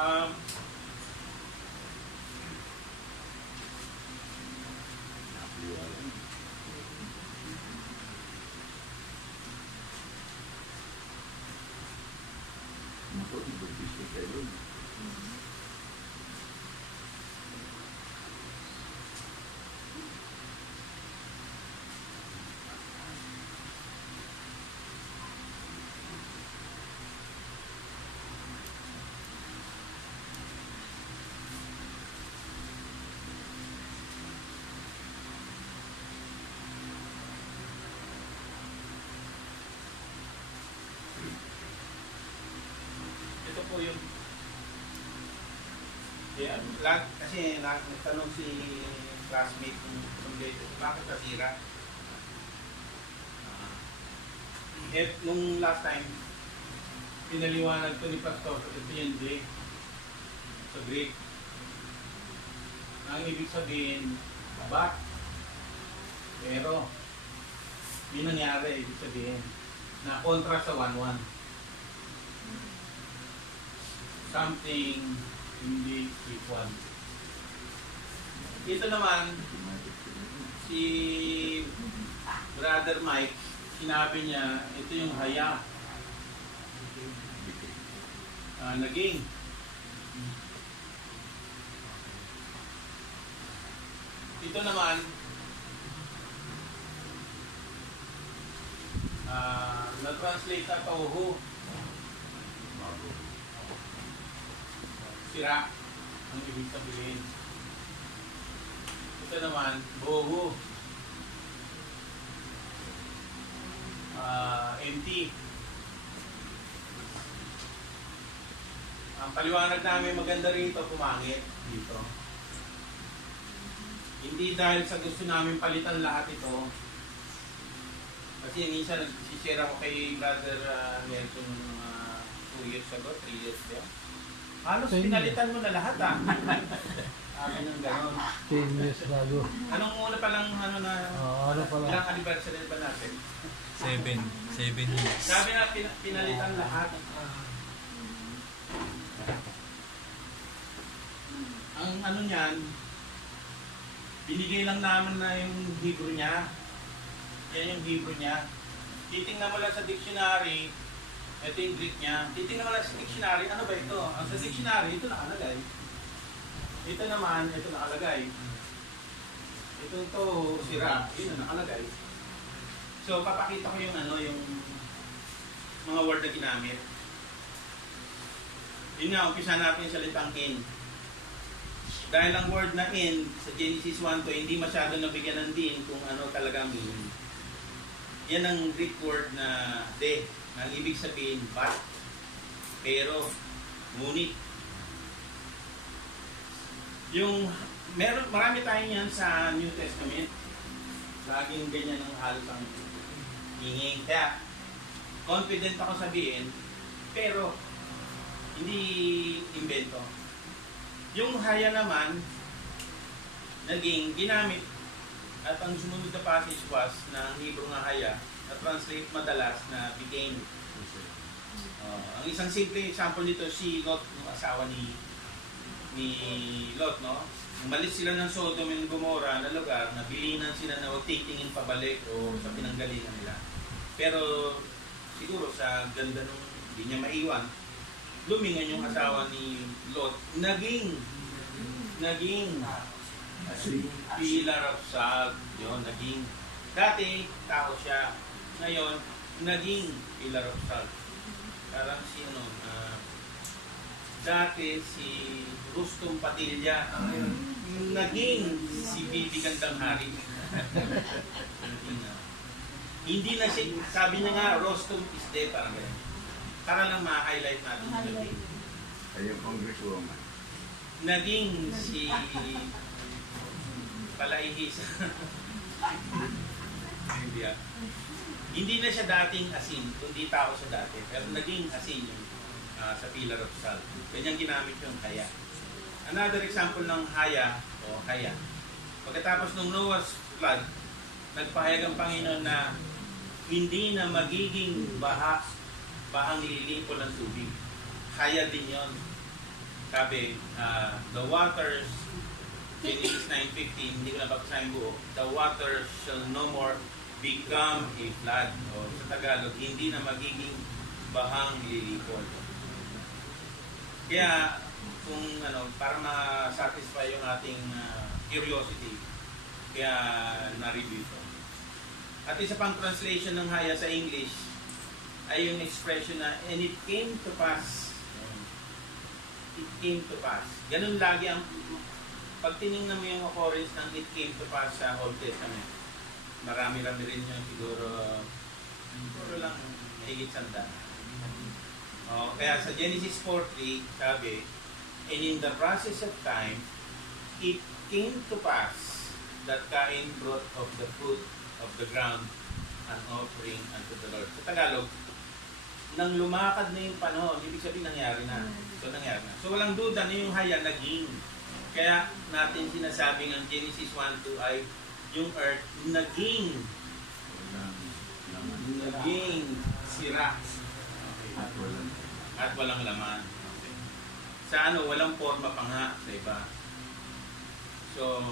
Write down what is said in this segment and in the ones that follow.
Um, ito po yung kasi nagtanong si classmate ng dito, bakit nasira? Nung last time, pinaliwanag ko ni Pastor, ito yung Greek. Sa Greek. Ang ibig sabihin, back. Pero, yun nangyari, ibig sabihin, na kontra sa 1-1. Something hindi equal. Ito naman, si Brother Mike, sinabi niya, ito yung haya. Naging. Ito naman, na-translate sa pauho. Sira ang ibig sabihin. Ito naman, boho. Empty. Ang paliwanag namin maganda rito, pumangit dito. Hindi dahil sa gusto namin palitan lahat ito. Kasi minsan nagsishare ako kay Brother Nelson 2 years ago, 3 years ago. Halos pinalitan mo na lahat Sabi ng gano'n. 10 years bago. Anong una palang ano pala? ilang anniversary ba natin? 7 years. Sabi na pinalitan lahat. Ang ano niyan, binigay lang namin na yung Hebrew niya. Yan yung Hebrew niya. Titingnan mo lang sa dictionary, ito yung Greek niya. Titingnan mo lang sa dictionary, ano ba ito? Ang sa dictionary, ito nakalagay. Ito naman, ito nakalagay. Ito sira, yun nakalagay. So, papakita ko yung yung mga word na ginamit. Yun nga, umpisa natin sa salitang in. Dahil ang word na in sa Genesis 1 to hindi masyado nabigyan ng din kung ano talaga meaning. Yan ang Greek word na de, na ang ibig sabihin but, pero, ngunit. Yung, marami tayo yan sa New Testament. Laging ganyan ang halos ang hinging. Kaya, confident ako sabihin, pero, hindi invento. Yung haya naman, naging ginamit at ang sumunod na passage was na Hebrew nga haya na translate madalas na became. Ang isang simple example nito si Lot, yung asawa ni Lot, no? Umalis sila ng Sodom and Gomorrah na lugar, nabilinan sila na huwag titingin pabalik o sa pinanggalingan nila. Pero siguro sa ganda nung hindi niya maiwan, lumingan yung asawa ni Lot, naging pillar of salt. Yun, naging dati tao siya, ngayon naging pillar of salt. Parang si dati si Rustom Padilla, naging si Bibi Gandang Hari. Hindi na siya, sabi niya nga Rustom is dead, parang ganyan. Para lang ma-highlight natin yung naging. Ayun, congresswoman. Naging si Palaihis. Hindi na siya dating asin, kundi tao siya dati. Pero naging asin yung sa pillar of salt. Ganyan ginamit yung haya. Another example ng haya, o haya. Pagkatapos ng Noah's flood, nagpahayag ang Panginoon na hindi na magiging bahang lilipo ng tubig. Haya din yon. Sabi, the waters, Genesis 9:15, hindi ko na babasahin buo, the waters shall no more become a flood. O sa Tagalog, hindi na magiging bahang lilipol. Kaya, kung para ma-satisfy yung ating curiosity, kaya na-review ito. At isa pang translation ng haya sa English ay yung expression na, and it came to pass. It came to pass. Ganun lagi ang, pag tinignan mo yung occurrence ng it came to pass sa Old Testament, marami-rami rin yun, siguro lang higit sanda. Kaya sa Genesis 4:3, sabi, and in the process of time, it came to pass that Cain brought of the fruit of the ground an offering unto the Lord. Sa Tagalog, nang lumakad na yung panahon, ibig sabihin nangyari na. So, nangyari na. So, walang duda na yung haya naging. Kaya natin sinasabing ang Genesis 1:2 ay yung earth naging sira at walang laman. Sa walang forma pa nga sa iba. So,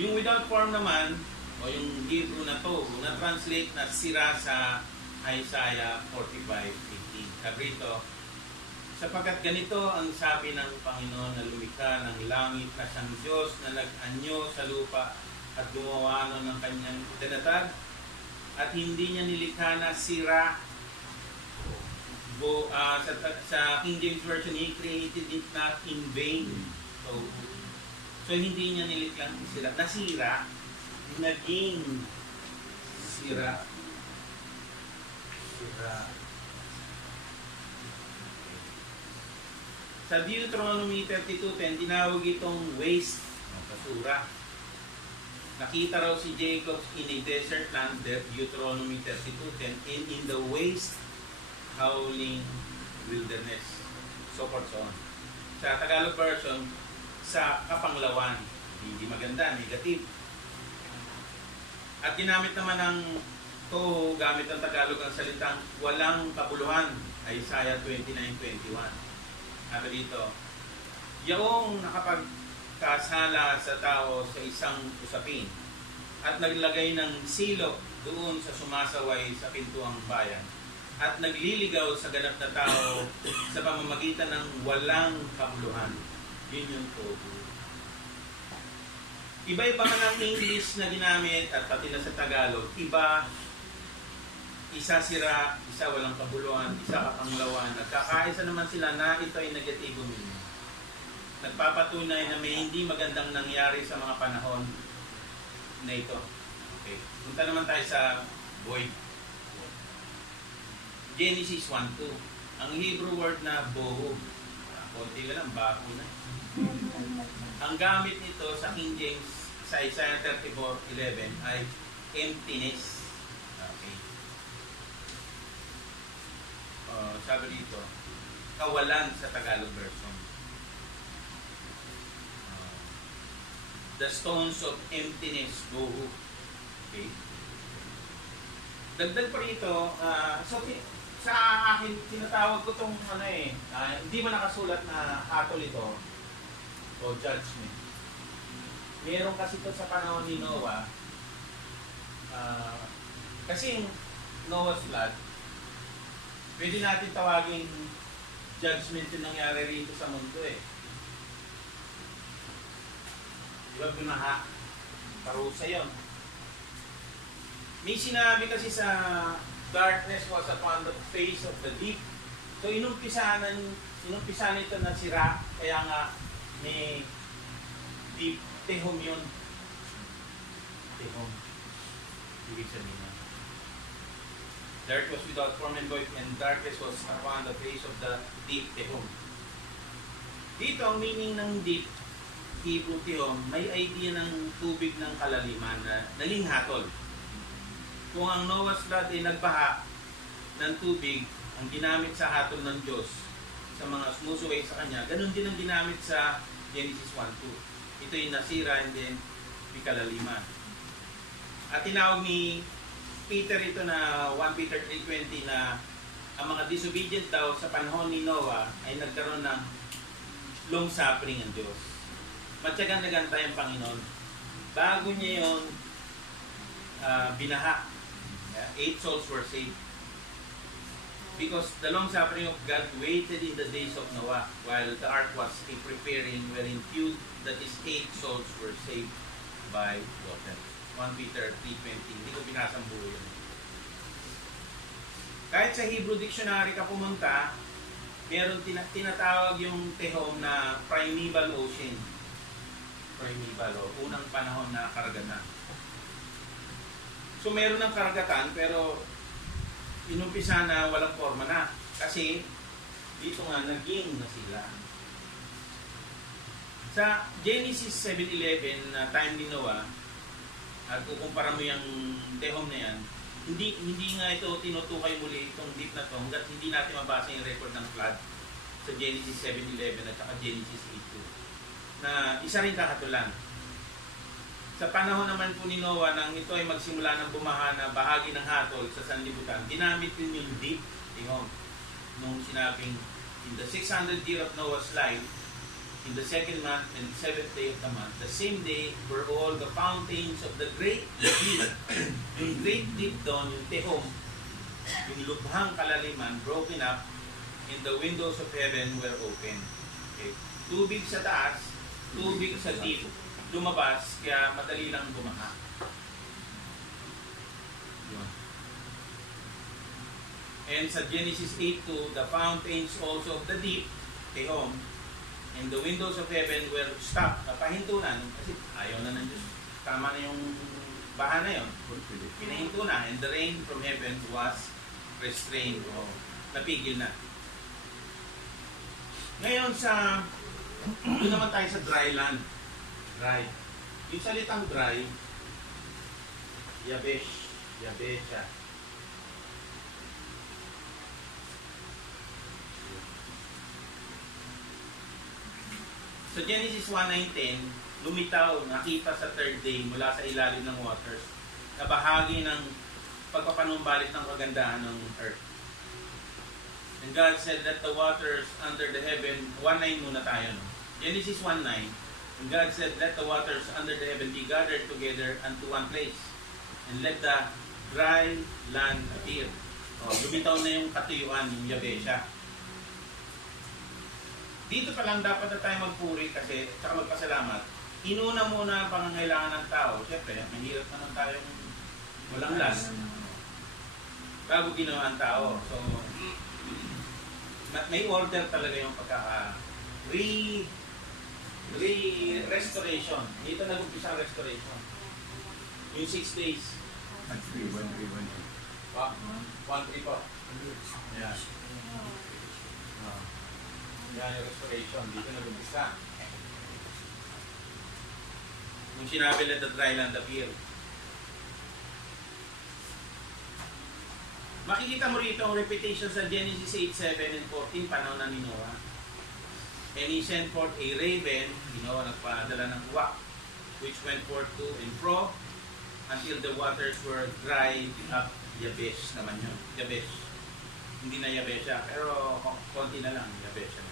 yung without form naman, o yung Hebrew na to, na-translate na sira sa Isaiah 45:18. Sabi ito, sapagkat ganito ang sabi ng Panginoon na lumikha ng langit na siyang Diyos na nag-anyo sa lupa at gumawa ng kanyang itinatag at hindi niya nilikha na sira. Sa King James Version, He created it not in vain. So hindi niya niliklang sila. Nasira, naging sira. Sa Deuteronomy 32:10, tinawag itong waste, basura. Nakita raw si Jacob in a desert land, Deuteronomy 32:10, and in the waste, howling wilderness. So forth, so on. Sa Tagalog version, sa kapanglawan. Hindi maganda, negative. At ginamit naman ng toho, gamit ang Tagalog ang salitang walang kabuluhan, Isaiah 29:21. Sabi dito, yaong nakapagkasala sa tao sa isang usapin at naglagay ng silok doon sa sumasaway sa pintuang bayan at nagliligaw sa ganap na tao sa pamamagitan ng walang kabuluhan. Yun yung toho. Iba-iba man ang English na ginamit at pati na sa Tagalog. Iba, isa sira, isa walang kabuluhan, isa kapanglawan. Nagkakaisa naman sila na ito ay negatibo meaning. Nagpapatunay na may hindi magandang nangyari sa mga panahon na ito. Okay. Punta naman tayo sa void. Genesis 1:2. Ang Hebrew word na bohu. Konti ka lang, baho na. Ang gamit nito sa King James sa Isaiah 34:11 ay emptiness. Okay. Sabi dito, kawalan sa Tagalog version. The stones of emptiness, bohu. Okay. Dagdag pa rito, sa akin, tinatawag ko itong hindi man nakasulat na hatol ito o judgment. Meron kasi ito sa panahon ni Noah. Kasi Noah's flood, pwede natin tawagin judgment yung nangyari rito sa mundo eh. Diba binaha? Parusa yun. May sinabi kasi sa darkness was upon the face of the deep. So inumpisahan ito na sira, kaya nga may deep, tehom yun. Tehom. Ibig sabihin na. Dirt was without form and void, and darkness was upon the face of the deep, tehom. Dito, ang meaning ng deep, Hebrew tehom, may idea ng tubig ng kalaliman na naling hatol. Kung ang Noah's flood ay nagbaha ng tubig, ang ginamit sa hatol ng Diyos sa mga sumusuway sa Kanya, ganun din ang ginamit sa Genesis 1:2. Ito yung nasira and then may kalaliman. At tinawag ni Peter ito na 1 Peter 3:20 na ang mga disobedient daw sa panahon ni Noah ay nagkaroon ng long suffering ang Diyos. Matyagang nagantay ang Panginoon. Bago niya yun, binaha. 8 souls were saved. Because the long suffering of God waited in the days of Noah while the ark was preparing, wherein few, that is 8 souls were saved by water. 1 Peter 3:20. Hindi ko binasang buo yun. Kahit sa Hebrew Dictionary ka pumunta, meron tinatawag yung tehom na primeval ocean. Primeval, unang panahon na karagatan. So meron ng karagatan, pero inumpisa na walang forma na. Kasi dito nga naging na sila. Sa Genesis 7:11 na time ni Noah, at kukumpara mo yung tehom na yan, hindi nga ito tinutukay muli itong deep na to hanggat hindi natin mabasa yung record ng flood sa Genesis 7:11 at saka Genesis 8:2 na isa rin kakatulan. Sa panahon naman po ni Noah nang ito ay magsimula ng bumaha na bahagi ng hatol sa sanlibutan, ginamit din yung deep tehom nung sinabing in the 600th year of Noah's life, in the 2nd month and 7th day of the month, the same day were all the fountains of the great deep. Yung great deep doon, yung tehom, yung lubhang kalaliman, broken up, and the windows of heaven were open. Okay. Tubig sa taas, tubig sa deep, lumabas, kaya madali lang bumaha. Yun. And sa Genesis 8:2, the fountains also of the deep, tehom, and the windows of heaven were stopped, napahintunan, kasi ayaw na ng Diyos. Tama na yung baha na yun. Pinahinto na, and the rain from heaven was restrained, o napigil na. Ngayon doon naman tayo sa dry land. Dry. Yung salitang dry, yabesha. Sa Genesis 1:9-10, lumitaw, nakita sa 3rd day mula sa ilalim ng waters na bahagi ng pagpapanumbalik ng kagandahan ng earth. And God said that the waters under the heaven, 1:9 muna tayo. No? Genesis 1:9, and God said, let the waters under the heaven be gathered together unto one place, and let the dry land appear. Lumitaw na yung katuyuan, yung yabesha. Dito pa lang dapat na tayo magpuri kasi saka magpasalamat. Inuna muna ang pangangailangan ng tao. Siyempre, mahirap naman tayong walang last. Bago ginawa ang tao. So, may order talaga yung restoration. Dito nag-umpisa ang restoration. Yung 6 days. 1-3. 1-3 po. Yeah. Yan yung restoration. Dito nag-umpisa. Nung sinabi let the dry land appear. Makikita mo rito ang repetition sa Genesis 8:7 and 14, panahon na ni Noah. And he sent forth a raven, Noah nagpadala ng uwak, which went forth to and fro until the waters were dried up. Yabesh naman yun. Yabesh. Hindi na Yabesha, pero konti na lang Yabesha.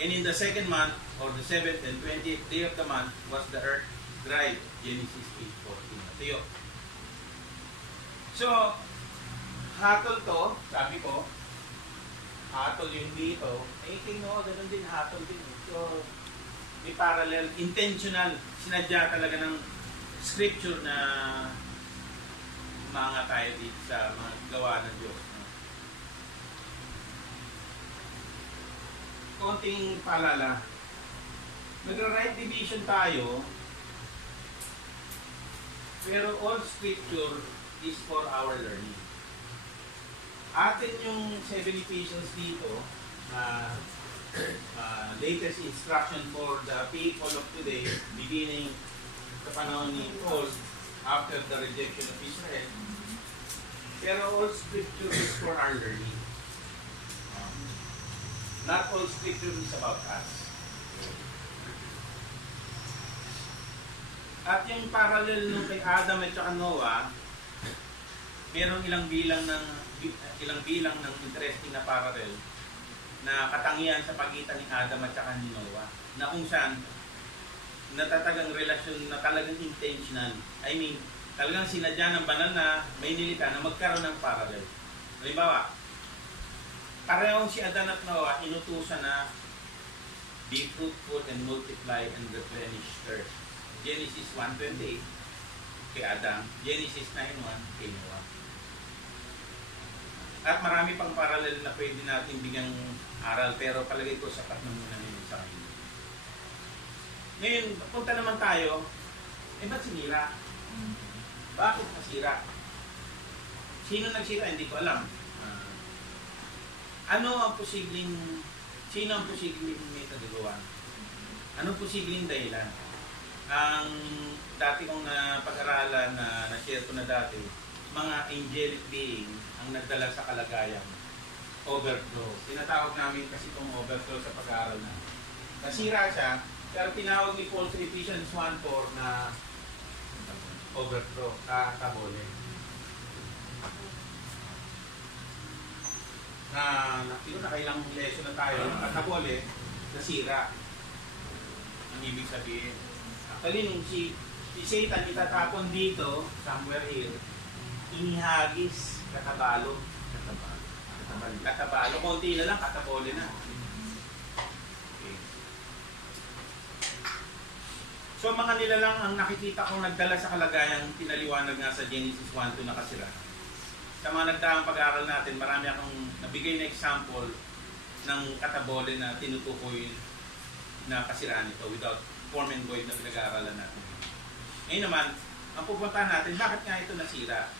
And in the 2nd month, or the 7th and 20th day of the month, was the earth dried. Genesis 8:14. Natuyo. So, hatol to, sabi ko, hatol yung dito, kay Noah, ganun din, hatol din. So, may parallel, intentional, sinadya talaga ng scripture na mga tayo dito sa mga gawa ng Diyos. Konting paalala. Nagra-right division tayo, pero all scripture is for our learning. Atin yung 7 Ephesians dito, latest instruction for the people of today, beginning sa panahon ni Paul, after the rejection of Israel. Pero all scripture is for our learning. Not all scripture is about us. At yung parallel nung kay Adam at saka Noah, merong ilang bilang ng ilang bilang ng interesting na parallel na katangian sa pagitan ni Adam at saka ni Noah, na kung saan natatagang relasyon na talagang intentional. I mean, talagang sinadya ng banal na may nilita na magkaroon ng parallel. Halimbawa, parehong si Adan at Noah inutusan na be fruitful and multiply and replenish earth. Genesis 1:28 kay Adam, Genesis 9:1 kay Noah. At marami pang parallel na pwede natin bigyang aral, pero palagay ko sapat na muna nito sa akin. Ngayon, punta naman tayo, ba't sinira? Bakit nasira? Sino nagsira? Hindi ko alam. Sino ang posibleng may kagagawa? Anong posibleng dahilan? Ang dati kong pag-aralan na na-share ko na dati, mga angelic being ang nagdala sa kalagayang overthrow. Tinatawag namin kasi itong overthrow sa pag-aaral na. Nasira siya, pero tinawag ni Paul sa Ephesians 1:4 na overthrow, katabole. Nakailang lesson na tayo, katabole, nasira. Ang ibig sabihin. Actually, nung si Satan itatapon dito, somewhere here, inihagis, katabalo. Katabalo. Konti na lang, katabole na. Okay. So, mga nilalang ang nakikita kong nagdala sa kalagayang pinaliwanag nga sa Genesis 1:2 na kasira. Sa mga nagdaang pag-aaral natin, marami akong nabigay na example ng katabole na tinutukoy na kasiraan ito without form and void na pinag-aaralan natin. Ngayon naman, ang pupuntahan natin, bakit nga ito nasira?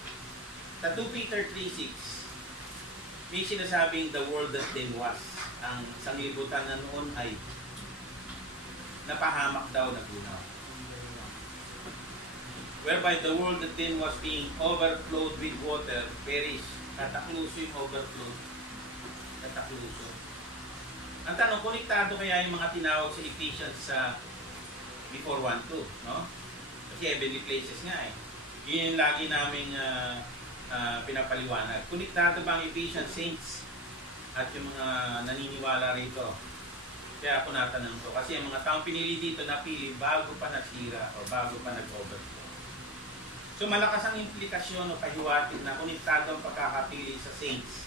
Sa 2 Peter 3:6, may sinasabing the world that then was. Ang sanglibutan na noon ay napahamak daw na gunaw. Whereby the world that then was being overflowed with water, perish. Katakluso yung overflow. Katakluso. Ang tanong, konektado kaya yung mga tinawag sa Ephesians sa before 1:2, no? Kasi heavenly places nga eh. Yun yung lagi naming pinapaliwanag. Konektado ba ang Ephesians saints at yung mga naniniwala rito? Kaya ako natanong to. Kasi ang mga taong pinili dito napili bago pa nasira o bago pa nag-overflow. So malakas ang implikasyon o pahiwatig na konektado ang pagkakapili sa saints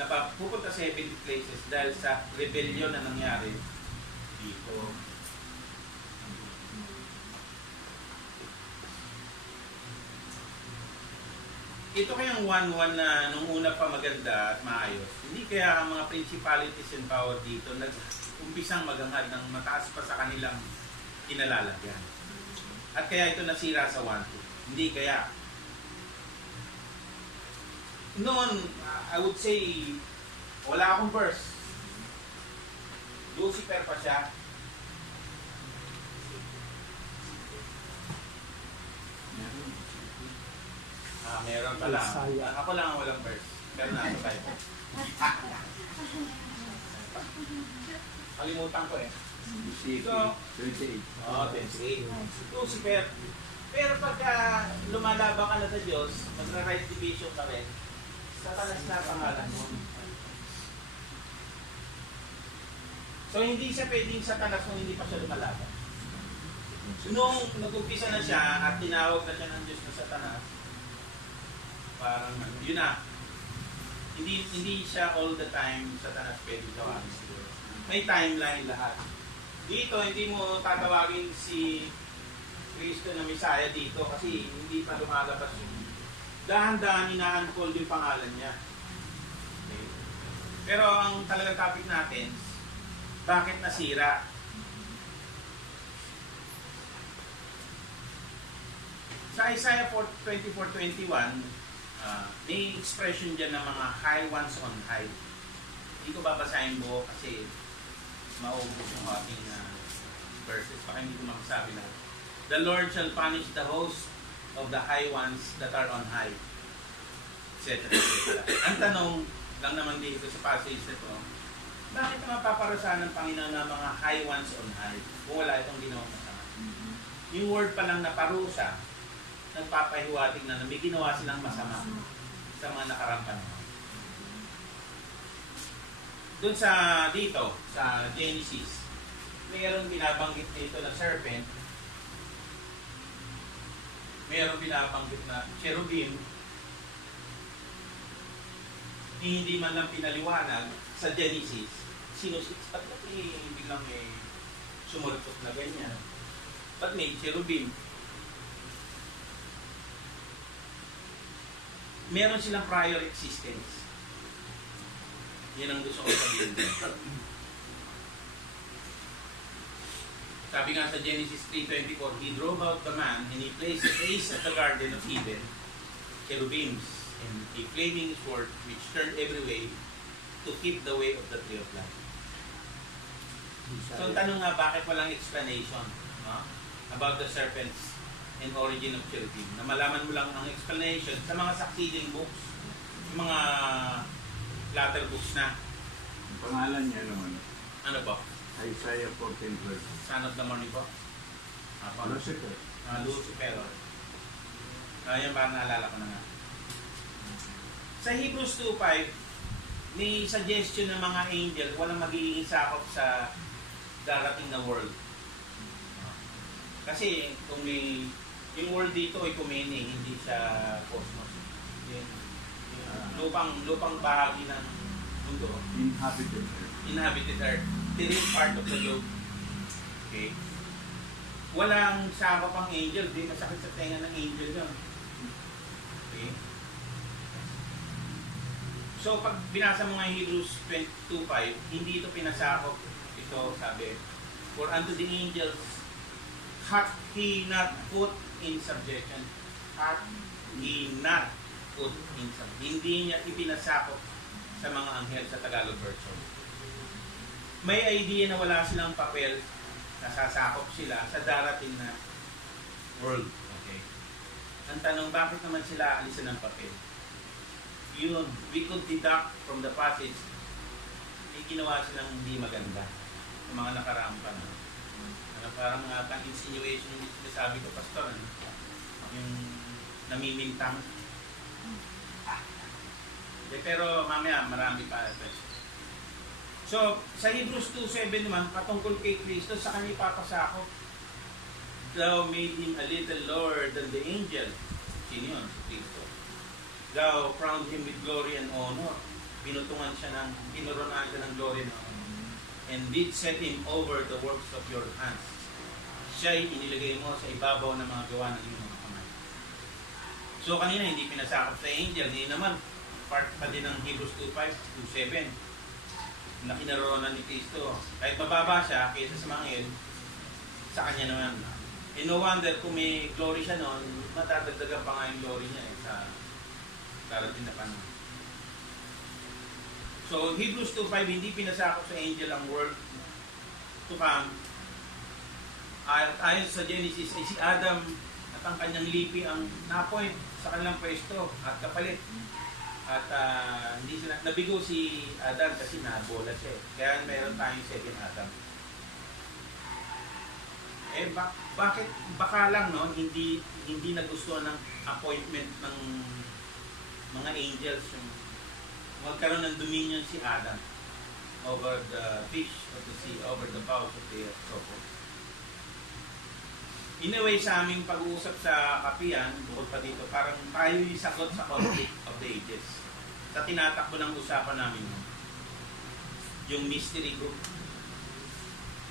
na pupunta sa heavenly places dahil sa rebellion na nangyari dito. Ito kayang 1:1 na nung una pa maganda at maayos. Hindi kaya ang mga principalities and power dito nag-umpisang maghangad ng mataas pa sa kanilang kinalalagyan. At kaya ito nasira sa 1:2. Hindi kaya. Noon, I would say, wala akong verse. Lucifer pa siya. Meron pa lang. Ako lang ang walang verse. Pero nasa Bible. Kalimutan ko eh. So, 28. Oh, 28. Lucifer. Pero pagka lumalaban ka na sa Diyos, magra-right division ka rin, Satanas na pangalan mo. So, hindi siya pwedeng Satanas kung hindi pa siya lumalaban. Nung nag-umpisa na siya at tinawag na siya ng Diyos na Satanas, parang yun na. Hindi siya all the time Satanas pwedeng tawagin siguro. May timeline lahat. Dito, hindi mo tatawagin si Kristo na Messiah dito kasi hindi pa lumalabas yung dahan-dahan ina-unfold yung pangalan niya. Okay. Pero ang talagang topic natin, bakit nasira? Sa Isaiah 24:21, may expression dyan ng mga high ones on high. Hindi ko babasahin buo kasi maubos yung ating verses. Baka hindi ko makasabi na. The Lord shall punish the host of the high ones that are on high. Etc. Ang tanong lang naman dito sa passage na ito, bakit mapaparasahan ng Panginoon ng mga high ones on high kung wala itong ginawang masama? Yung word pa lang na parusa, nagpapahiwatig na may ginawa silang masama sa mga nakaraang panahon. Doon sa dito, sa Genesis, mayroong binabanggit dito na serpent, mayroong binabanggit na cherubim, hindi man lang pinaliwanag sa Genesis, at ba't biglang may sumulpot na ganyan? Ba't may cherubim? Meron silang prior existence. Yan ang gusto ko sabihin. Sabi nga sa Genesis 3:24, He drove out the man and he placed the place of the Garden of Eden, cherubims, and a flaming sword which turned every way to keep the way of the tree of life. So ang tanong nga, bakit walang explanation, no? About the serpents and origin of cherubim? Na malaman mo lang ang explanation sa mga succeeding books, yung mga latter books na. Ang pangalan niya naman, Ano po? Isaiah 14:12. Son of the morning po? Apa? Lucifer. Lucifer. Yan parang naalala ko na nga. Sa Hebrews 2:5, may suggestion ng mga angel, walang magiging sakop sa darating na world. Kasi kung may, yung world dito ay kumene, hindi siya cosmos. Yung lupang bahagi ng mundo, Inhabited earth. inhabited earth, it is part of the globe. Okay? Walang sakop ang angel, di masakit sa tenga ng angel yun. Okay? So pag binasa mo nga Hebrews 2:5, hindi ito pinasakop. Ito sabi, for unto the angels hath he not put in subjection. Hath he not put in subjection. Hindi niya ipinasakop sa mga anghel sa Tagalog version. May idea na wala silang papel, nasasakop sila sa darating na world. Okay. Ang tanong, bakit naman sila alisan ng papel? Yun, we could deduct from the passage, may ginawa silang hindi maganda sa mga nakaraang panahon. Ano, parang mga insinuation yung sinasabi ko, Pastor, ano? Yung namimintang. Pero mamaya, marami pa. So, sa Hebrews 2:7 naman, patungkol kay Kristo, sa kanya ipapasakop. Thou made him a little lower than the angel. Sino yun? Si Kristo. Thou crowned him with glory and honor. Pinutungan siya ng, pinurunan siya ng glory and honor. And did set him over the works of your hands. Siya'y inilagay mo sa ibabaw ng mga gawa ng iyong mga kamay. So, kanina hindi pinasakop sa angel. Hindi naman, part pa din ng Hebrews 2:5-2:7 na kinaroonan ni Kristo. Kahit mababa siya kaysa sa mga angel, sa kanya naman. And no wonder kung may glory siya noon, matadagdagan pa nga yung glory niya sa darating na panahon. So, Hebrews 2:5, hindi pinasakop sa angel ang world to come. Ayon sa Genesis, ay si Adam at ang kanyang lipi ang na-appoint sa kanilang pwesto at kapalit. At hindi sila, nabigo si Adam kasi nabola siya. Kaya mayroon tayong second Adam. Bakit? Baka lang, no? Hindi nagustuhan ng appointment ng mga angels yung magkaroon ng dominion si Adam over the fish of the sea, over the fowls of the air, so forth. In a way, sa aming pag-uusap sa kapiyan, bukod pa dito, parang tayo yung sagot sa conflict of the ages. Sa tinatakbo ng usapan namin yung mystery group.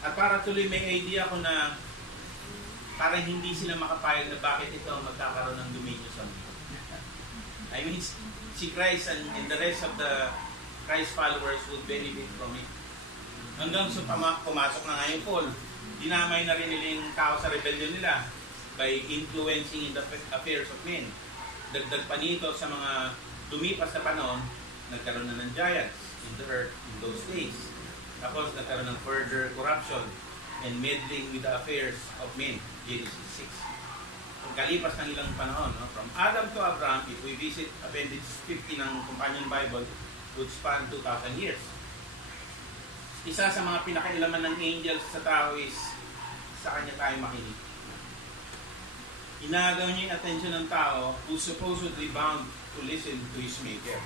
At para tuloy may idea ko na parang hindi sila makapayag na bakit ito magkakaroon ng dominion sa mundo. I mean, si Christ and the rest of the Christ followers would benefit from it. Hanggang sa pumasok na nga yung Paul, dinamay na rin nila yung tao sa rebellion nila by influencing in the affairs of men. Dagdag pa nito sa mga lumipas na panahon, nagkaroon na ng giants in the earth in those days. Tapos nagkaroon ng further corruption and meddling with the affairs of men, Genesis 6. Pagkalipas ng ilang panahon, no? From Adam to Abraham, if we visit Appendix 50 ng Companion Bible, would span 2,000 years. Isa sa mga pinakailaman ng angels sa tao is sa kanya tayo makinig. Inagaw niya yung attention ng tao who's supposedly bound to listen to his maker.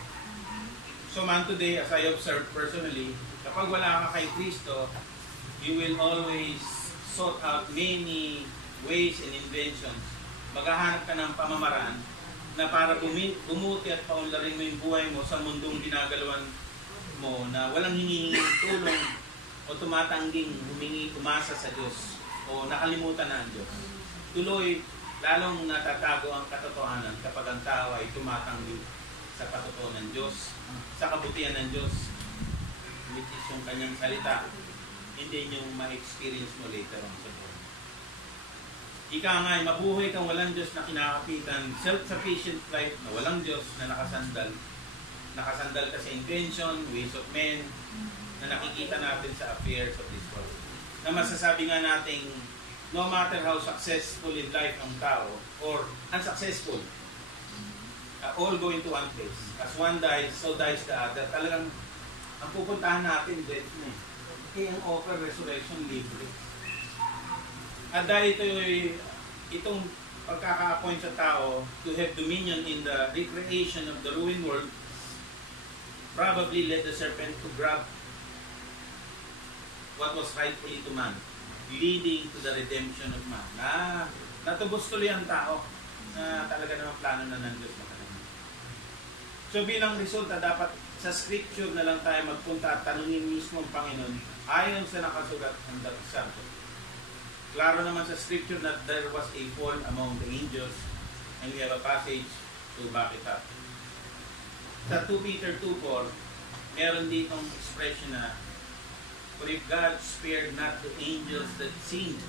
So man today, as I observed personally, Kapag wala ka kay Kristo, you will always sort out many ways and inventions. Maghahanap ka ng pamamaraan na para bumuti at paunlarin mo yung buhay mo sa mundong ginagalawan mo na walang hingingin tulong o tumatangging humingi umasa sa Diyos o nakalimutan na ang Diyos. Tuloy, lalong natatago ang katotohanan kapag ang tao ay tumatanggi sa katotohanan ng Diyos, sa kabutihan ng Diyos, which is yung kanyang salita, hindi yung ma-experience mo later on sa buhay. Ika nga, mabuhay kang walang Diyos na kinakapitan, self-sufficient life na walang Diyos na nakasandal. Nakasandal ka sa intention, ways of men, na nakikita natin sa affairs of this world. Na masasabi nga nating, no matter how successful in life ang tao, or unsuccessful, all go into one place. As one dies, so dies the other. Talagang, ang pupuntahan natin, death na eh. Kaya ang offer, resurrection, libre. At dahil itong pagkaka-appoint sa tao to have dominion in the recreation of the ruined world, probably led the serpent to grab what was rightfully to man, leading to the redemption of man. Natubos tuloy ang tao na talaga naman plano na ng Diyos na kanina. So bilang resulta, dapat sa scripture na lang tayo magpunta at tanungin mismo ang Panginoon ayon sa nakasulat ng Dalang Santo. Klaro naman sa scripture that there was a fall among the angels, and we have a passage to back it up. Sa 2 Peter 2:4, meron ditong expression na, for if God spared not the angels that sinned,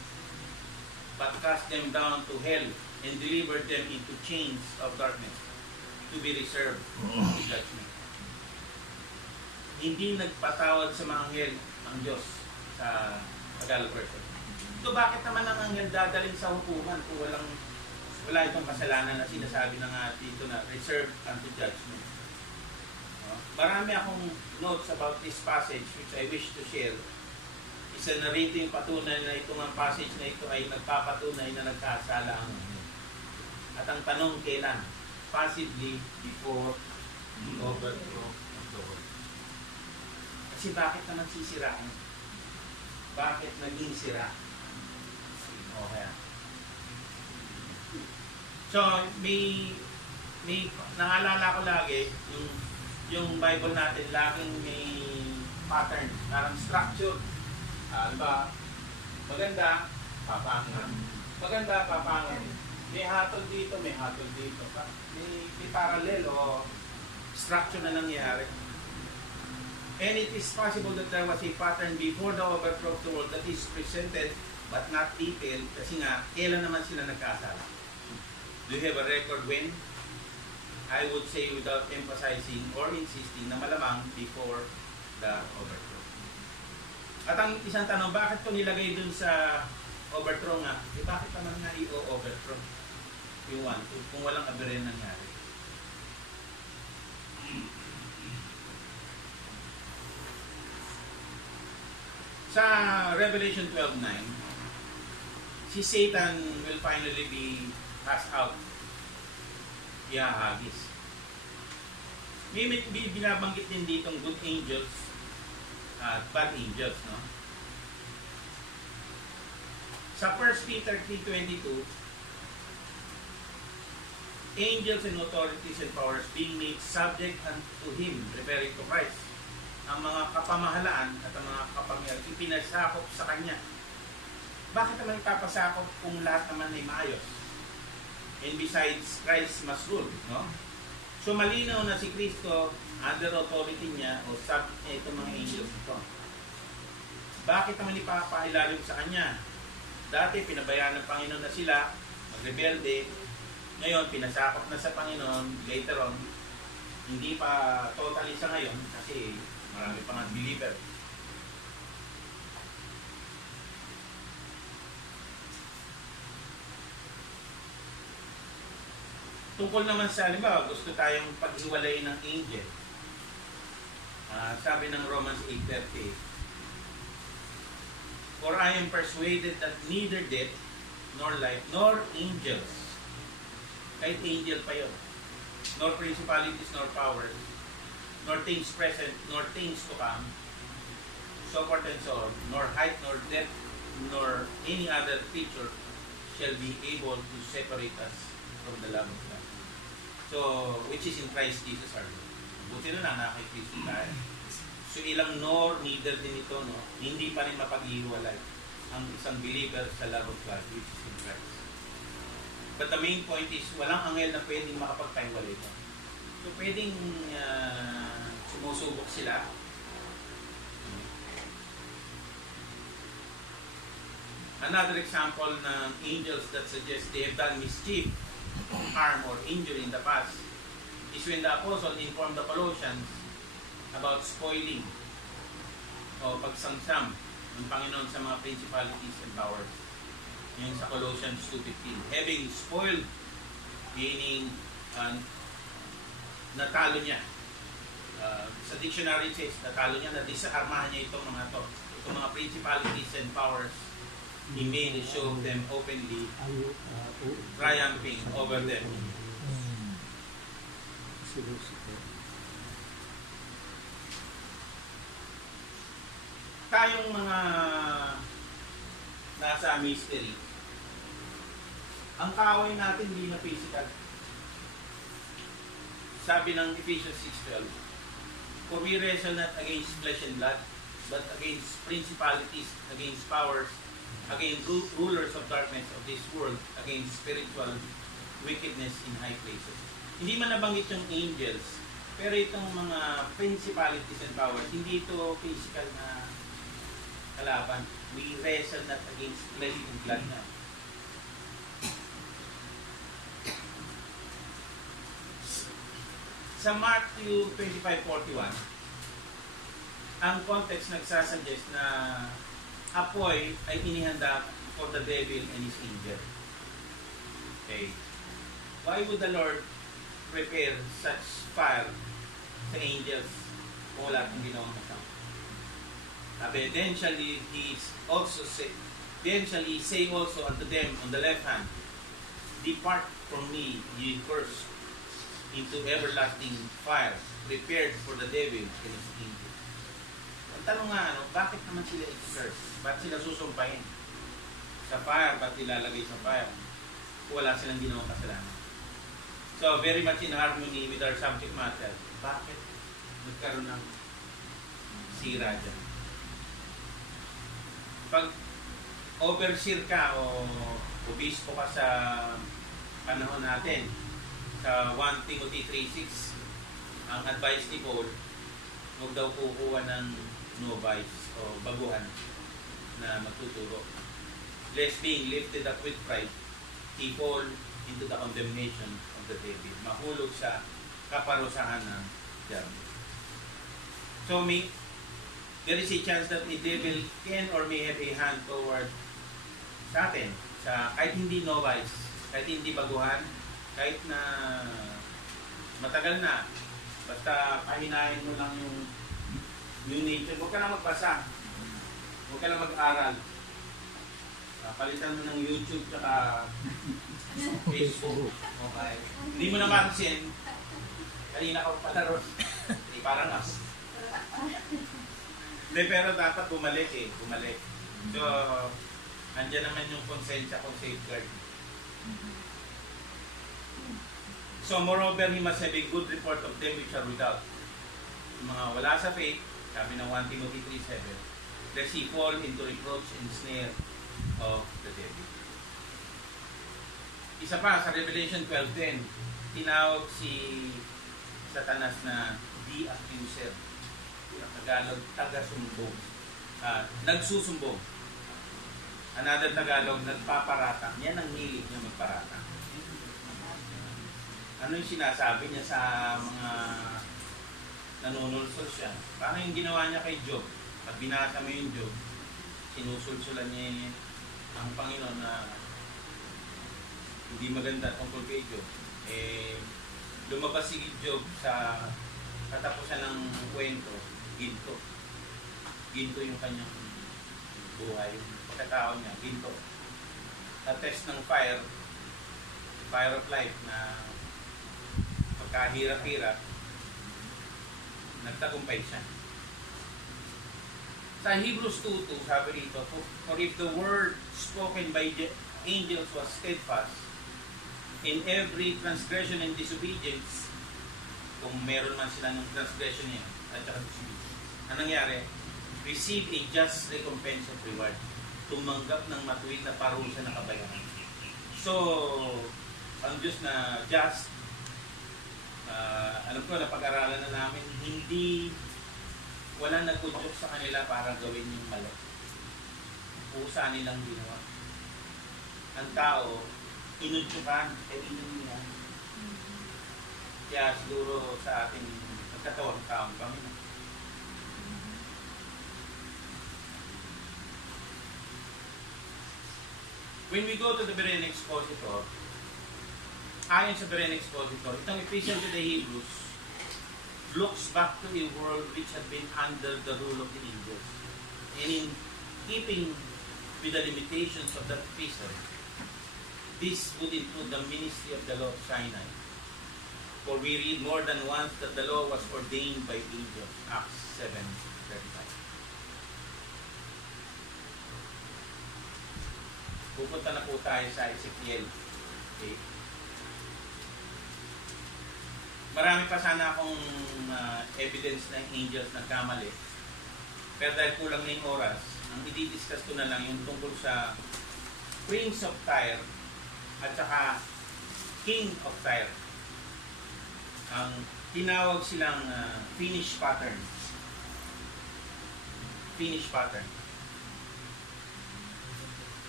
but cast them down to hell and delivered them into chains of darkness to be reserved to judgment. Hindi nagpatawad sa mga anghel ang Diyos sa Tagalog version. So bakit naman ang anghel dadalhin sa hukuman kung wala itong kasalanan na sinasabi na nga dito na reserved unto judgment? Marami akong notes about this passage which I wish to share. Isa na rito yung patunay na itong ang passage na ito ay nagpapatunay na nagkasala ang anghel. At ang tanong kailan? Possibly before the overthrow of the world. Kasi bakit naman sisiraan? Bakit naging sira? Okay. So, may naalala ko lagi, yung Bible natin, laging may pattern, parang structure. Diba? Maganda, papangit. Maganda, papangit. May hatol dito, may hatol dito. May parallel o structure na nangyari. And it is possible that there was a pattern before the overthrow of the world that is presented but not detailed kasi nga, kailan naman sila nagkasala? Do you have a record when? I would say without emphasizing or insisting na malamang before the overthrow. At ang isang tanong, bakit ko nilagay dun sa overthrow nga? Bakit naman nga i-overthrow? Yung 1, 2, kung walang aberya nangyari. Sa Revelation 12:9, si Satan will finally be cast out. Ihahagis. May binabanggit din ditong good angels at bad angels, no? Sa 1 Peter 3:22, angels and authorities and powers being made subject unto Him, referring to Christ. Ang mga kapamahalaan at ang mga kapangyarihan ipinasakop sa Kanya. Bakit naman ipapasakop kung lahat naman ay maayos? And besides, Christ must rule, no? So malinaw na si Kristo under authority niya o itong mga angels ito. Bakit naman ipapailalim sa Kanya? Dati pinabayaan ng Panginoon na sila, magrebelde. Ngayon, pinasakop na sa Panginoon, later on, hindi pa totally sa ngayon kasi marami pang unbeliever. Tungkol naman sa, halimbawa, gusto tayong paghiwalayin ng angel. Sabi ng Romans 8:38, for I am persuaded that neither death, nor life, nor angels, kahit angel pa yun, nor principalities, nor powers, nor things present, nor things to come, so forth and so on, nor height, nor depth, nor any other creature shall be able to separate us from the love of God. So, which is in Christ Jesus our Lord. Buti na lang, kay Kristo tayo. So, ilang nor, neither din ito, no? Hindi pa rin mapag-iwalay ang isang believer sa love of God, which is in Christ. But the main point is, walang anghel na pwedeng makapagpahiwalay ito. So, pwedeng sumusubok sila. Another example ng angels that suggest they have done mischief, harm, or injury in the past is when the apostle informed the Colossians about spoiling o pagsamsam ng Panginoon sa mga principalities and powers. Yung sa Colossians 2:15. Having spoiled, meaning natalo niya. Sa dictionary it says, natalo niya, na-disarmahan niya itong mga principalities and powers. He made a show of them openly, triumphing over them. Tayong mga nasa mystery, ang kaaway natin hindi na physical. Sabi ng Ephesians 6:12, for we wrestle not against flesh and blood, but against principalities, against powers, against rulers of darkness of this world, against spiritual wickedness in high places. Hindi man nabanggit yung angels, pero itong mga principalities and powers, hindi ito physical na kalaban. We wrestle not against flesh and blood na. Sa Matthew 25:41, ang context nagsasuggest na apoy ay inihanda for the devil and his angel. Okay. Why would the Lord prepare such fire sa angels kung wala itong ginawang masama? Then shall he say also unto them on the left hand, depart from me, ye cursed, into everlasting fire, prepared for the devil and his angel. Ang tanong nga, bakit naman sila i-curse? Ba't sila susumpahin? Sa fire, ba't ilalagay sa fire? Wala silang ginawang kasalanan. So, very much in harmony with our subject matter. Bakit nagkaroon ng sira dyan? Pag overseer ka o obispo ka sa panahon natin, sa 1 Timothy 3:6, ang advice ni Paul, huwag daw kukuha ng novice o baguhan na magtuturo. Lest being lifted up with pride, he fall into the condemnation of the devil. Mahulog sa kaparusahan ng diablo. So there is a chance that the devil can or may have a hand toward sa atin, kahit hindi novice, kahit hindi baguhan, kahit na matagal na, basta pahinahin mo lang yung nature. Huwag ka na magbasa. Huwag ka na mag-aral. Palitan mo ng YouTube tsaka Facebook. Okay. Hindi mo naman sin. Kanina ka pala ron. Parang ako. Pero dapat bumalik eh. Bumalik. So, andyan naman yung konsensya kung safeguard. So, moreover, he must have a good report of them which are without. Yung mga wala sa faith, sabi ng 1 Timothy 3:7, lest he fall into reproach and snare of the devil. Isa pa, sa Revelation 12:10, tinawag si Satanas na the accuser. Ang Tagalog, taga-sumbong. Nagsusumbong. Another Tagalog, nagpaparata. Yan ang hilig niya magparata. Ano yung sinasabi niya sa mga nanunulsol siya? Parang yung ginawa niya kay Job. Pag binasa mo yung Job, sinusulsulan niya ang Panginoon na hindi maganda tungkol kay Job. Lumabas si Job sa katapusan ng kwento, ginto. Ginto yung kanyang buhay. Pagkatao niya, ginto. Sa test ng fire of life na pagkahirap-hirap, nagtagumpay siya. Sa Hebrews 2:2, sabi rito, for if the word spoken by the angels was steadfast, in every transgression and disobedience, kung meron man sila ng transgression yan, at saka disobedience, anong nangyari? Receive a just recompense of reward. Tumanggap ng matuwid na parusa na kabayaran. So, ang Diyos na just, alam ko, napag-aralan na namin, hindi, wala nagkudyok sa kanila para gawin yung mali. Pusa nilang ginawa. Ang tao, inudyukan, inudyukan. Kaya siguro sa ating nagkatawang taong Panginoon. When we go to the Berean Expositor, ayon sa Berean Expositor, itong Epistle to the Hebrews looks back to a world which had been under the rule of the angels. And in keeping with the limitations of that epistle, this would include the ministry of the law of Sinai. For we read more than once that the law was ordained by angels. Acts 7:35. Pupunta na po tayo sa Ezekiel. Okay. Marami pa sana akong evidence ng angels na kamali. Pero dahil kulang na yung oras, ang i-discuss ko na lang yung tungkol sa Prince of Tyre at saka King of Tyre. Ang tinawag silang Finnish pattern. Finnish pattern.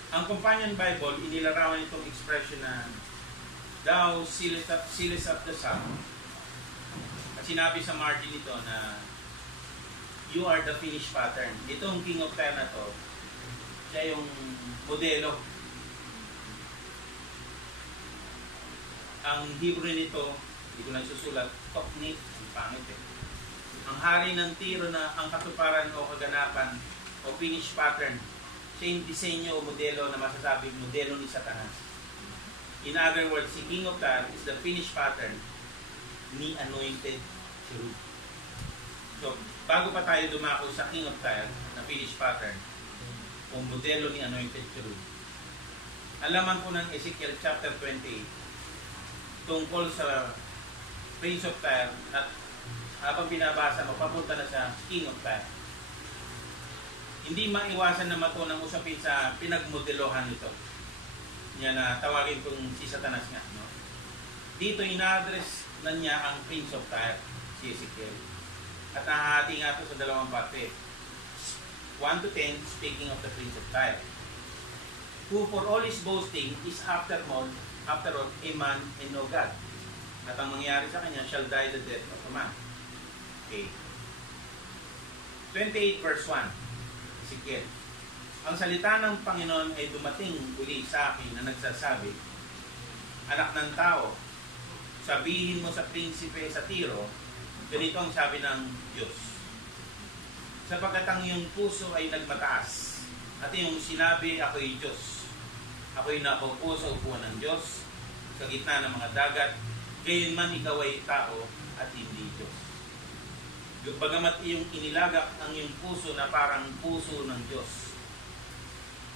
Ang Companion Bible, inilarawan itong expression na thou sealest up the sun. At sinabi sa margin nito na you are the finished pattern. Itong King of Tyre na to, siya yung modelo. Ang Hebrew nito, hindi ko na susulat, toknit, ang pangit eh. Ang hari ng Tiro na ang katuparan o kaganapan o finished pattern, siya yung disenyo o modelo na masasabing modelo ni Satanas. In other words, si King of Tyre is the finished pattern ni anointed cherub. So, bago pa tayo dumako sa King of Tyre na finished pattern o modelo ni anointed cherub, alaman po ng Ezekiel chapter 28 tungkol sa Prince of Tyre at habang binabasa mo, papunta na sa King of Tyre. Hindi maiwasan na mato ng usapin sa pinagmodelohan nito. Yan na tawagin kong si Satanas nga. No? Dito ina-address na niya ang Prince of Tyre, si Ezekiel. At nahahati nga ito sa dalawang parte. 1 to 10, speaking of the Prince of Tyre. Who for all his boasting is after all, a man and no God. At ang mangyari sa kanya shall die the death of a man. Okay. 28 verse 1. Ezekiel. Ang salita ng Panginoon ay dumating uli sa akin na nagsasabi, anak ng tao, sabihin mo sa prinsipe sa Tiro, ganito ang sabi ng Diyos. Sapagkat ang iyong puso ay nagmataas, at iyong sinabi, ako'y Diyos. Ako'y nakaupo sa upuan ng Diyos, sa gitna ng mga dagat, gayon man ikaw ay tao at hindi Diyos. Bagamat iyong inilagak ang iyong puso na parang puso ng Diyos.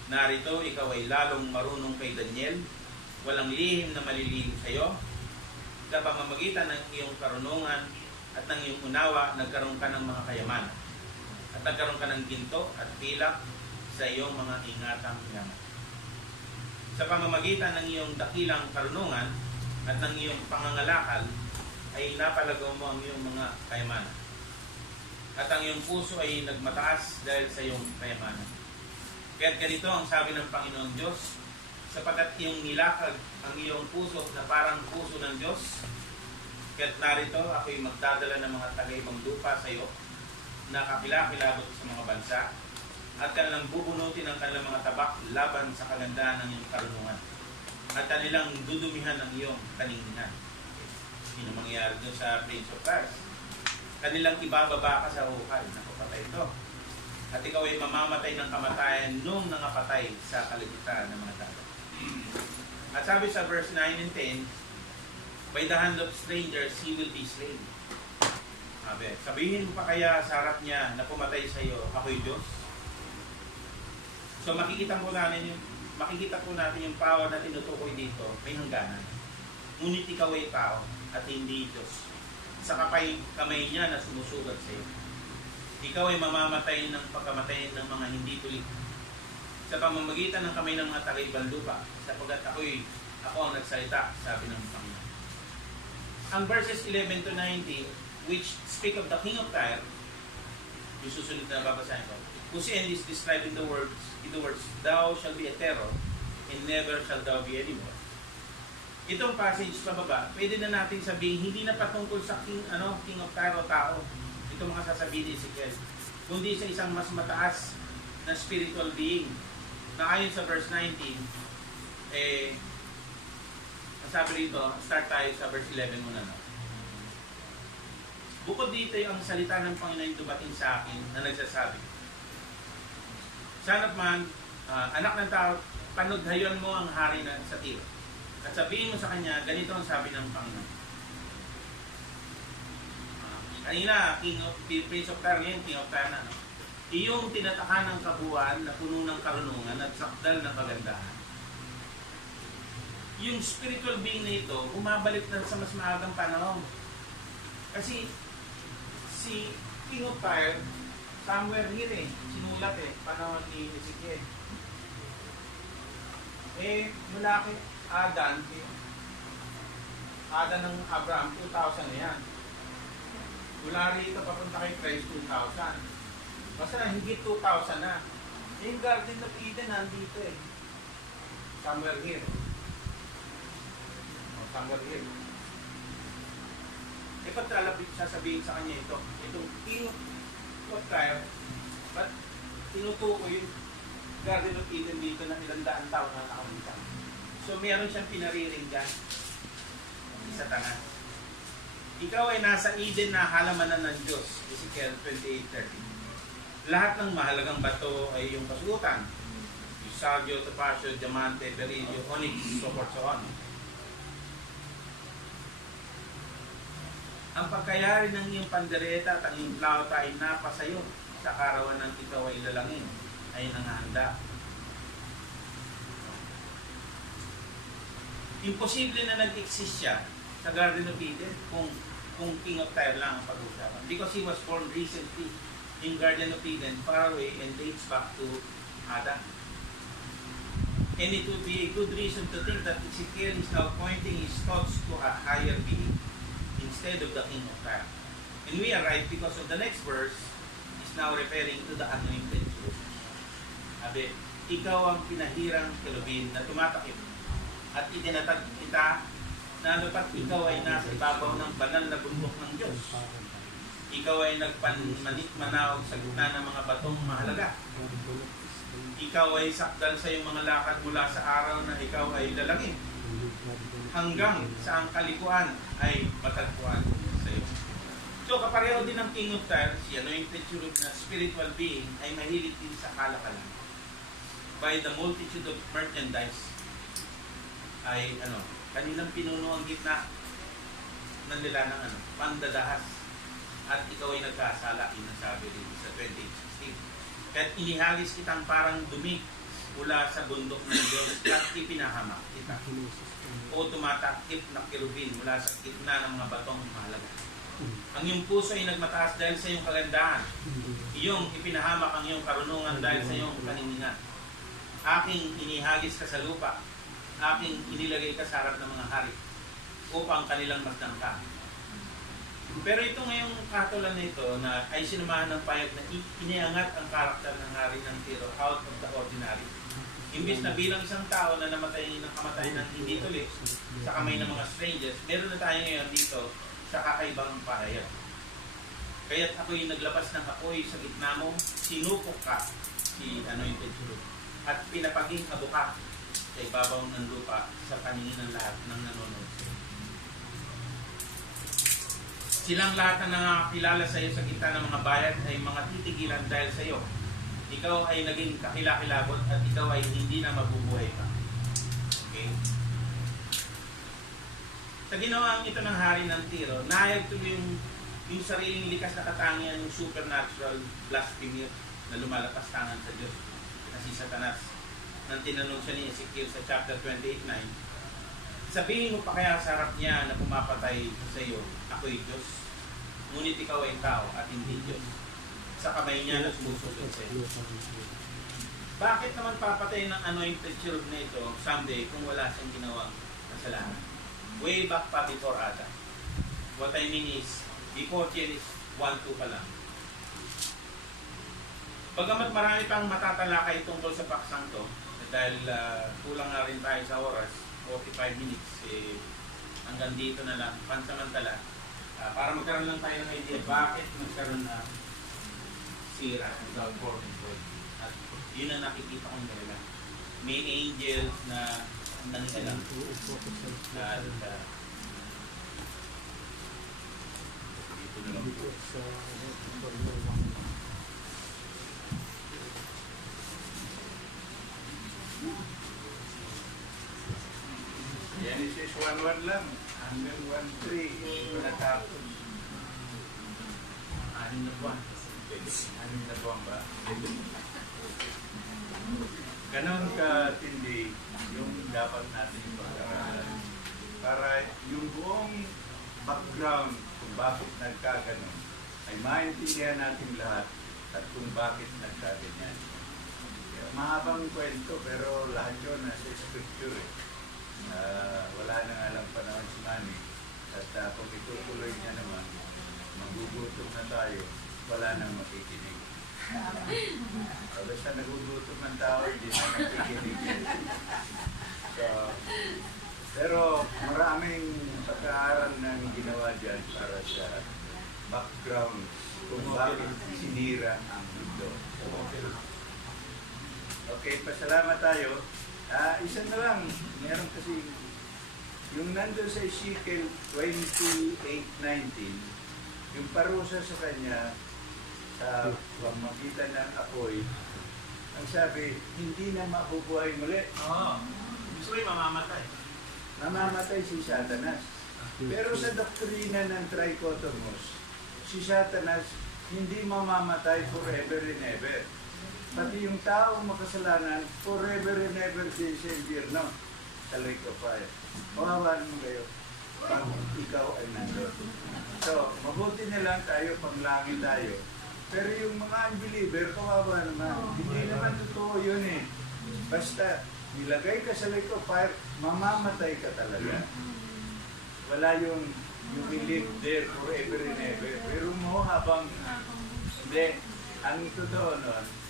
Narito, ikaw ay lalong marunong kay Daniel, walang lihim na malilihim sa iyo. Sa pamamagitan ng iyong karunungan at ng iyong unawa, nagkaroon ka ng mga kayamanan. At nagkaroon ka ng ginto at pilak sa iyong mga ingatang yaman. Sa pamamagitan ng iyong dakilang karunungan at ng iyong pangangalakal, ay napalagaw mo ang iyong mga kayamanan. At ang iyong puso ay nagmataas dahil sa iyong kayamanan. Kaya't ganito ang sabi ng Panginoon Diyos, sapagkat iyong nilakad ang iyong puso na parang puso ng Diyos, kaya't narito ako'y magdadala ng mga tagaibang lupa sa iyo, na kakilakilabot sa mga bansa, at kanilang bubunutin ang kanilang mga tabak laban sa kagandahan ng iyong karunungan, at kanilang dudumihan ng iyong kaninginan. Yun ang mangyayari doon sa Prince of Tyre. Kanilang ibababa ka sa hukay, nakapatay ito. At ikaw ay mamamatay ng kamatayan nung nangapatay sa kalimitan ng mga dagat. At sabi sa verse 9 and 10, by the hand of strangers, he will be slain. Sabihin mo pa kaya sa harap niya na pumatay sa iyo, ako'y Diyos? So makikita po natin yung power na tinutukoy dito, may hangganan. Ngunit ikaw ay tao at hindi Diyos. Sa kamay niya na sumusugat sa iyo. Ikaw ay mamamatay ng pagkamatay ng mga hindi tuli. Sa pamamagitan ng kamay ng mga taga-ibang lupa, sapagkat ako ang nagsalita, sabi ng Panginoon. Ang verses 11 to 19, which speak of the king of Tyre, yung susunod na babasahin ko, whose end is described in the words, thou shall be a terror, and never shall thou be anymore. Itong passage pababa, pwede na natin sabihin, hindi na patungkol sa king of Tyre o tao, itong mga sasabihin ni Ezekiel, kundi sa isang mas mataas na spiritual being, na ayon sa verse 19, sabi rito, start tayo sa verse 11 muna. No? Bukod dito yung ang salita ng Panginoon dumating sa akin na nagsasabi, Son of man, anak ng tao, panughayon mo ang hari na sa Tiro. At sabihin mo sa kanya, ganito ang sabi ng Panginoon. Kanina, Prince of Tyre, ngayon, King of Tyre na. No? Iyong tinatakan ng kabuuan na puno ng karunungan at sakdal ng kagandahan. Yung spiritual being na ito, umabalik na sa mas maagang panahon. Kasi si King of Tyre, somewhere here sinulat panahon ni Ezekiel. Mula kay Adan ng Abraham, 2,000 na yan. Mula rito papunta kay Christ, 2,000. Basta higit 2,000 na. Yung Garden of Eden nandito somewhere here. Somewhere here. Sasabihin sa kanya itong King of Tyre, but tinutuko yung Garden of Eden dito na ilang daang taon na nakalimutan. So meron siyang pinariringgan sa tanan. Ikaw ay nasa Eden na halamanan ng Diyos, Ezekiel 28:30. Lahat ng mahalagang bato ay yung kasuotan. Yung sagyo, topasyo, diamante, beryl, onyx, so forth, so on. Ang pagkayari ng iyong pandereta at ang iyong plauta ay napasayo sa karawan ng ikaw ay lalangin ay nangahanda. Imposible na nag-exist siya sa Garden of Eden kung King of Tyre lang ang pag-usapan. Because he was born recently in Garden of Eden, far away, and dates back to Adam. And it would be a good reason to think that Ezekiel is now pointing his thoughts to a higher being instead of the King of Tyre. And we are right because of the next verse is now referring to the anointed Jerusalem. Sabi, ikaw ang pinahirang kelubin na tumatakip at itinatag kita na dapat ikaw ay nasa ibabaw ng banal na bundok ng Diyos. Ikaw ay nagpanmanit-manawag sa gitna ng mga batong mahalaga. Ikaw ay sakdal sa iyong mga lakad mula sa araw na ikaw ay lalangin. Hanggang sa ang kalikuan ay matagpuan sa iyo. So kapareho din ng King of Tyre, si anointed cherub na spiritual being ay mahilig din sa kalakalan. By the multitude of merchandise ay kanilang pinuno ang gitna ng nila ng pandadahas at ikaw ay nagkasala, yun ang sabi dito sa 28:16. At inihalis kitang parang dumi mula sa bundok ng Diyos at ipinahamak kita. O tumatakip na kerubin mula sa gitna ng mga batong mahalaga. Ang iyong puso ay nagmataas dahil sa iyong kagandahan. Iyong ipinahamak ang iyong karunungan dahil sa iyong kaninginan. Aking inihagis ka sa lupa. Aking inilagay ka sa harap ng mga hari upang kanilang masdan ka. Pero ito ngayong katulan na ito na ay sinumahan ng payag na iniangat ang karakter ng hari ng Tiro out of the ordinary. Imbis na bilang isang tao na namatay ng kamatayan ng hindi tuloy sa kamay ng mga strangers, meron na tayo ngayon dito sa kakaibang pahayag. Kaya't ako'y naglabas ng apoy sa gitna mo, sinupok ka, si anointed cherub, at pinapaging abo ka sa ibabaw ng lupa sa paningin ng lahat ng nanonood. Silang lahat na nakakilala sa iyo sa gitna ng mga bayan ay mga titigilan dahil sa iyo. Ikaw ay naging kakilakilabot at ikaw ay hindi na mabubuhay pa. Okay? Sa ginawa ito ng hari ng Tiro, nahayag tuloy yung sariling likas na katangian, yung supernatural blasphemer na lumalapas tangan sa Diyos. na si Satanas. Nang tinanong siya ni Ezekiel sa chapter 28:9, sabihin mo pa kaya sa harap niya na pumapatay sa iyo, ako'y Diyos. Ngunit ikaw ay tao at hindi Diyos. Sa kamay niya na sumusunod sa iyo. Bakit naman papatay ng anointed cherub na ito someday kung wala siyang ginawang kasalanan? Way back pa before Adam. What I mean is, before Genesis 1-2 pa lang. Bagamat marami pang matatalakay tungkol sa paksang to, dahil kulang na rin tayo sa oras, 45 minutes, hanggang dito na lang, pansamantala, para magkaroon lang tayo ng idea bakit magkaroon na sira without warning. At yun ang nakikita kong nila. May angels na nandiyan na dito na lang po. Genesis 1:1 lang. Hanggang 1:3. Ito natapos. 6 na buwan. 6 na buwan ba? Ganon katindi yung dapat natin pag-aralan. Para yung buong background kung bakit nagkaganon ay maintindihan natin lahat at kung bakit nagkaganyan. Mahabang kwento pero lahat yun nasa scripture eh. Wala na nga lang panahon si Manny at kung itutuloy niya naman magugutom na tayo, wala nang makikinig. Basta nagugutom ng tao, hindi na nakikinig. So, pero maraming pagkaaral ng ginawa dyan para sa background kung bakit sinira ang mundo. Okay, pasalamat tayo. Isa na lang, meron kasi yung nandun sa Ezekiel 28:19, yung parusa sa kanya sa pamagitan ng apoy, ang sabi, hindi na mabubuhay muli. Gusto rin mamamatay. Mamamatay si Satanas. Pero sa doktrina ng trichotomos, si Satanas hindi mamamatay forever and ever. Pati yung taong makasalanan, forever and ever din sa impyerno, sa lake of fire. Kawawan mo kayo pag ikaw ay nandun. So, mabuti na lang tayo, panglangin tayo. Pero yung mga unbeliever, kawawa naman. Hindi naman totoo yun eh. Basta, nilagay ka sa lake of fire, mamamatay ka talaga. Wala yung you will live there forever and ever. Pero mo habang, hindi, ang totoo nun,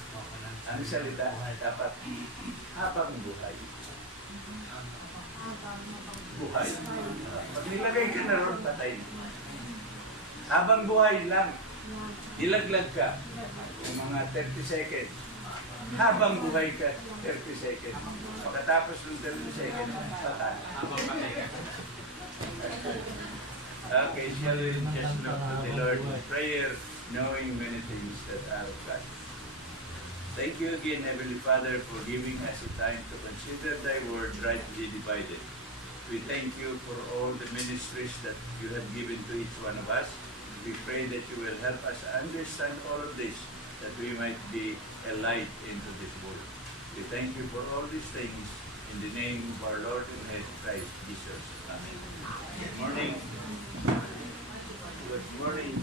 ang salita dapat habang buhay. Buhay. Pag nilagay ka na ron, patay. Habang buhay lang, dilaglag ka yung mga 30 seconds. Habang buhay ka, 30 seconds. Pagkatapos ng 30 seconds, patay. Habang patay ka. Okay, shall we just look to the Lord in prayer, knowing many things that are of God. Thank you again, Heavenly Father, for giving us a time to consider Thy Word rightly divided. We thank you for all the ministries that you have given to each one of us. We pray that you will help us understand all of this, that we might be a light into this world. We thank you for all these things in the name of our Lord and Christ Jesus. Amen.